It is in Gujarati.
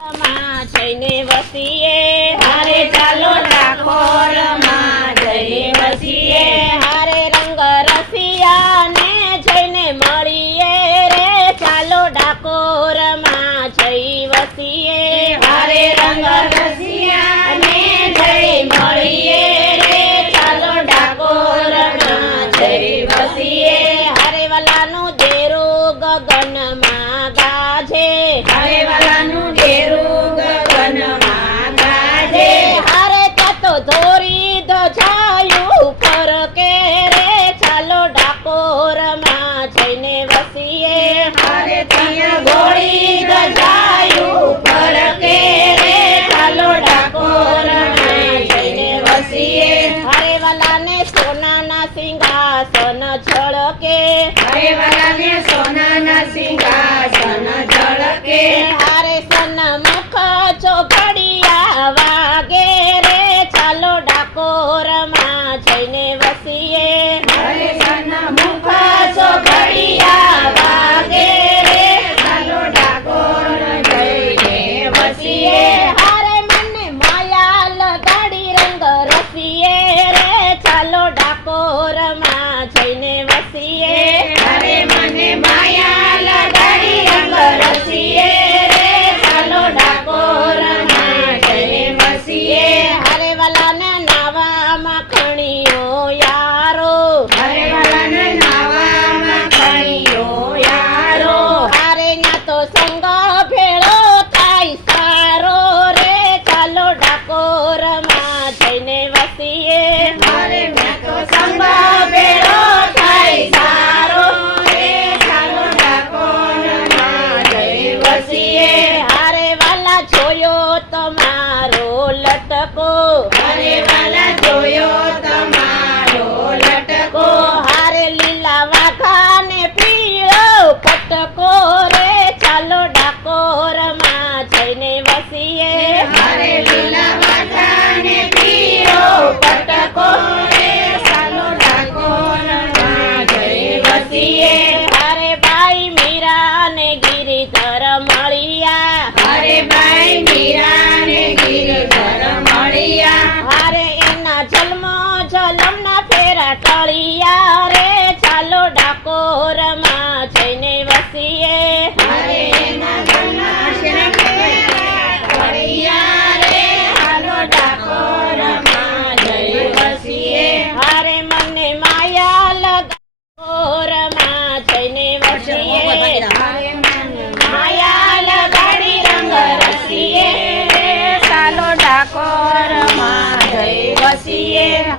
માં જઈને વસીએ. હારે ચાલો મળીએ. ડાકોરમાં જઈ વસીએ. હારે મળીએ. વસીએ. હારે વાલાનું દેરું ગગનમાં ગાજે. હારે ધોરી ધજાયું ફરકે રે ચાલો ડાકોરમાં જઈને વસીએ હારે ત્યાં ગોળી ગજાયું ફરકે રે ચાલો ડાકોરમાં જઈને વસીએ. હારે વાલાને સોનાના સિંહાસન ઝળકે હારે વાલાને સોનાના સિંહાસન ઝળકે. માં જઈને વસીએ. અરે મને માયા લગાડી રંગ રસીએ. ચાલો ડાકોરમાં જઈને વસીએ. ખણીઓ યારો. હરે વાલાને નાવામાં ખણીઓ યારો. હારે ના તો સંગ ભેળો થાય સારો રે. ચાલો ડાકોરમાં જઈને વસીએ. હરે મેં તો સંગ ભેળો લટકો. હરે વાલા જોયો તમારો લટકો. હારે લીલા વાઘા ને પીળો પટકો રે. ચાલો ડાકોરમાં જઈને વસીએ. હારે લીલા ટળિયા રે ચાલો ડાકોરમાં જઈને વસીએ. હરે મને માયા લગાકોરમાં જઈને વસીએ. માયા લગાડી રંગ રસીએ. ચાલો જઈ વસીએ.